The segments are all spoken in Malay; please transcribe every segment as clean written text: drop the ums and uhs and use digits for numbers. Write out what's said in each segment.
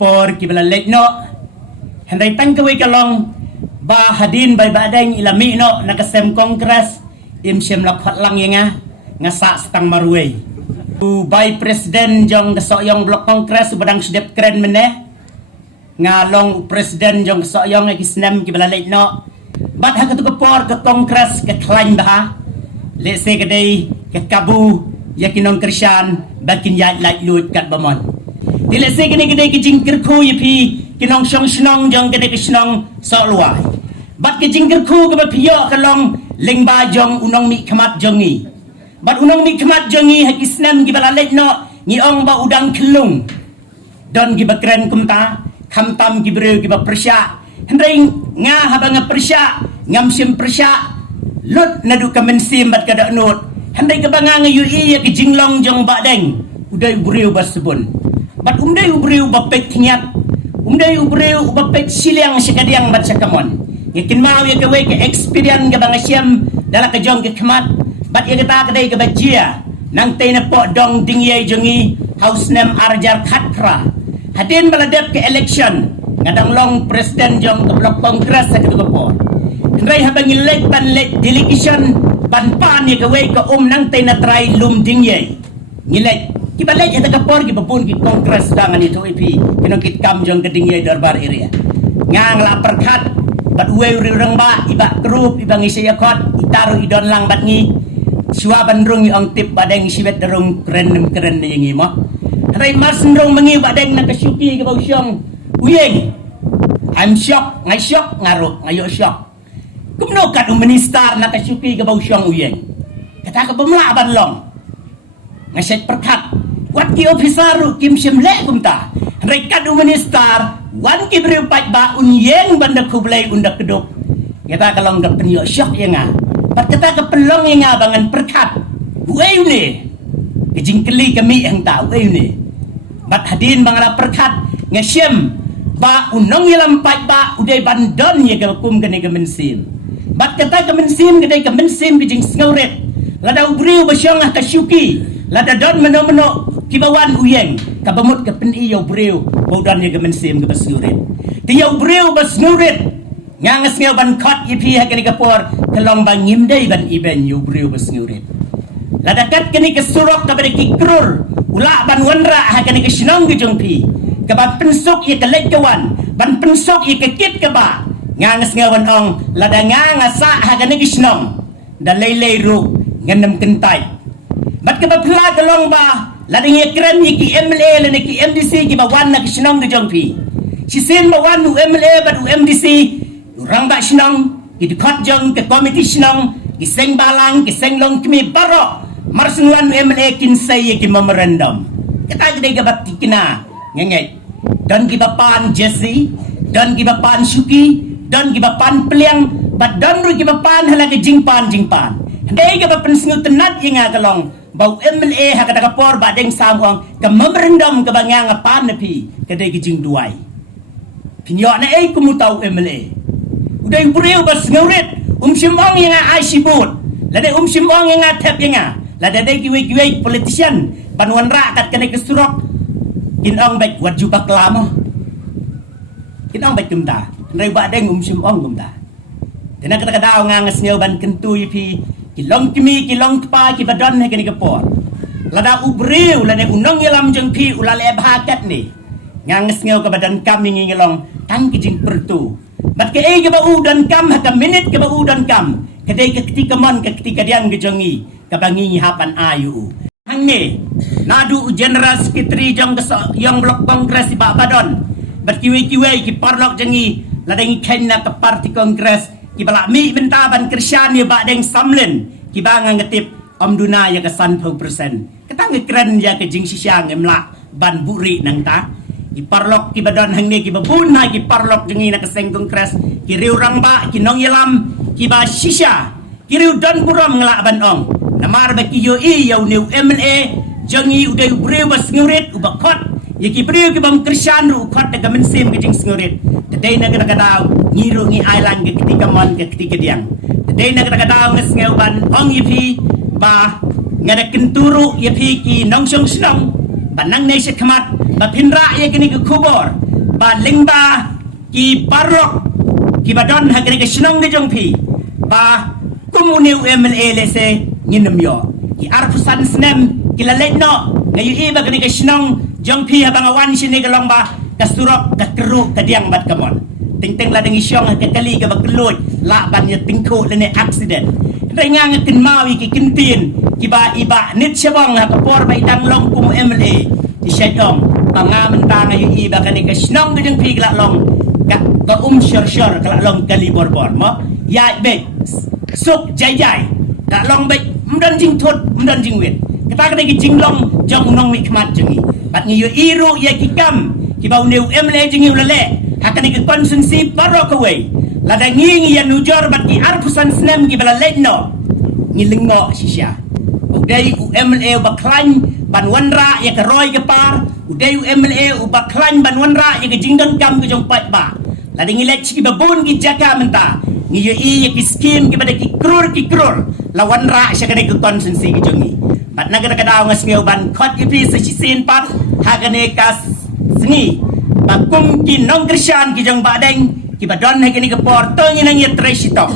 por ki bala lekno hendai tangkawi kalong ba hadin bay badeng ilami no nakasem kongres im shem la phatlang yenga ngasa stang marwei u bay presiden jong kesoyong blok kongres badang sedep keren meneh ngalong presiden jong kesoyong ki snem ki bala lekno bat ha ketu por ke kongres ke klain bah le se kedai ke kabu yakinong krisyan bakin ya lait lut kat bamon dile se kedai ke jingkir khu yipi kinong shong snong jong kedai ke snong so luai bat ke jingkir khu ke bapio kalong lengba jong unong mi khamat jongi bat unong mi khamat jongi ha kisnem ki bala lekno ni ong ba udang kelung don ki bakren kumta khamtam ki breu ki ba persya hendai nga habanga persya ngam sim persya lut nadu ka mensim bat kada nut hendai ka banga ngayu iya ki jinglong jong badeng udai breu basbun bat umdai ubreu bapek nyat umdai ubreu bapek siliang sekadiang bat sakamon yakin mau ya kawe ke experience ka banga siam dala ka jong ke khamat bat ya kata kadai ka bajia nang tay na po dong dingyay jongi house name arjar khatra hadin baladep ke election ngadang long presiden jong ke blok kongres sa ketukapor hendai habang elect ban let delegation ban pan ya kawe ka nang tay na try lum dingyay ngilek kibalek ya takapor ki babun ki kongres dangan itu ipi kinong kit kam jong ke dingyay darbar area ngang la perkat bat uwe urang ba iba grup ibang isayakot itaro idon lang bat ngi suwa bandrung yung tip badeng sibet darung keren yang imo ray masndrong mangi badeng nakasyuki ka bausyong uyeng I'm shocked ngai shock ngaro ngayo shock kumno kat minister nakasyuki ka bausyong uyeng kata ka pemlaban long ngaset perkat wat ki officer kim simle kumta ray kat minister wan ki berempat ba unyeng banda kublai undak keduk kita kalau nggak penyo syok ya nga bat kita ke pelong ya nga bangan perkat uwe ne kejingkeli kami yang tahu uwe ne bat hadin bangara perkat ngasyem ba unong yalampat ba uday bandon ya gakum kene kemensim bat kita kemensim kedai kemensim kejing ngauret lada ubriu basyong ah kasyuki lada don meno kibawan uyeng kabamut ke peni yo breu bodan ye kemensim ke basnurit ti yo breu basnurit ngangas ngau ban khot yipi ha kene kapor kelong bang ngimdai ban iben yo breu basnurit lada kat kene ke surok ka bari krur ula ban wanra ha kene ke sinong ke jongpi ka ban pensuk ye ke lekawan ban pensuk ye ke kit ka ba ngangas ngau ban ong lada ngangasa ha kene ke sinong da lei ru nganem kentai bat ka ba phla kelong ba lading ekran ni ki MLA le ki MDC ki bawan na ki sinong de jongpi si sen bawan u MLA bat u MDC urang ba sinong ki dikot jong ke komiti sinong ki seng balang ki seng long kimi baro marsungwan u MLA kin say ki memorandum kata gede ga bat kina ngenget dan ki bapan Jesse dan ki bapan Suki dan ki bapan Peliang bat dan ru ki bapan hala ke jingpan ndai ga bapan sngut tenat inga kalong bau MLA ha kata kapor badeng samuang ke memorandum ke bangang apan nepi kedai kijing duai pinyo na kumutau MLA udah breu bas ngauret simong yang ai sibut lade simong yang tep yang lade dai kiwe politician panuan rakat kene kesurok kinong baik wat jubak lamo kinong baik kumta ndai badeng simong kumta dena kata kadao ngangas ngau ban kentu yipi kilong kimi kilong pa ki badon he kini kapor lada ubreu lada unong yalam jeng pi ulale bahakat ni nganges ngau ke badan kami ngilong tang kijing pertu bat ke ge ba udan kam haka minit ke ba udan kam kedai ke ketika mon ke ketika diang gejongi ke bangi hapan ayu hang ni nadu general secretary jong yang blok kongres ba badon bat kiwe ki parlok jengi lada ngi kenna ke parti kongres ki balak mi bentaban krisyan ya badeng samlen ki banga ngetip omduna ya ke 100% ketang keren ya ke jing sisyang emlak ban buri nang ta ki parlok ki badon hang ni ki babun na ki parlok jengi na ke seng kongres ki riu rang ba ki nong yelam ki ba sisya ki riu don buram ngelak ban ong namar ba ki yo yo new MLA jengi udai breu bas ngurit ubakot yaki breu ki bang krisyan ru khot de kemensim ki jing ngurit tadai na kadao ngiru ngi ailang ke ketika mon ke ketika diang tadai na kadao ngesngeu ban ong yipi ba ngada kenturu yipi ki nongsong snong banang nei sekhamat ba phinra ye kini ke khubor ba lingba ki parok ki badon hagre ke snong de jong pi ba kumuniu MLA lese nginum yo ki arpusan snem ki la letno ngayu iba ke snong jong pi habang awan sini galong ba kasurok ka keru ka diang bat kamon ting la dengi syong ke kali ke bakelut la ban ye tingko le ne accident rengang kin mawi ki kintin ki ba iba nit syabong ha kapor ba idang long kum MLA di syadong pangamen tanga yu iba ka ke snong ke jong pi la long ka syur ka long kali borbor mo ya be suk jai ka long be mdon jing thot mdon jing wet kata ka ki jing long jong nong mi khmat jingi bat ngi yu iru ye ki kam ki bau neu MLA jingi ulale hakani ke konsumsi parok away lada ngi ya nujor bat ki arpusan snem ki bala letno ngilingo sisya udai MLA ba klan ban wanra ya ke roy ke par udai MLA ba klan ban wanra ya ke jingdon kam ke jong pat ba lada ngi lech ki babun ki jaka menta ngi yo i ya ki skim ki bada ki krur la wanra sya ke konsumsi ki jongi bat nagara kada ngas ngeu ban khot ipi sa sin pat hakane kas sengi bakum ki nong krisyan ki jong badeng ki badon ha kini ke porto ni nang ye tresito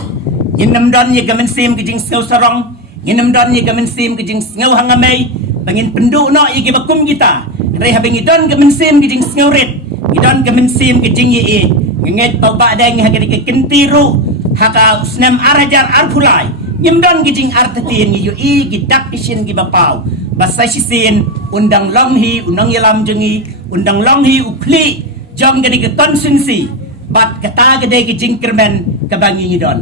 nginam don ye gamen sim ki jing sngau sarong nginam don ye gamen sim ki jing sngau hangamei bangin pendu no ye ki bakum kita re ha bengi don gamen sim ki jing sngau ret ki don gamen sim ki jing ye nget bau badeng ha kini ke kentiru ha ka snem arajar arpulai nyim don ki jing artatin ye yu i ki dak kisin ki bapau basai sisin undang longhi undang yelam jengi undang longhi upli jong gadi ke konsumsi bat kata gede ke jingkermen ke bangi ngidon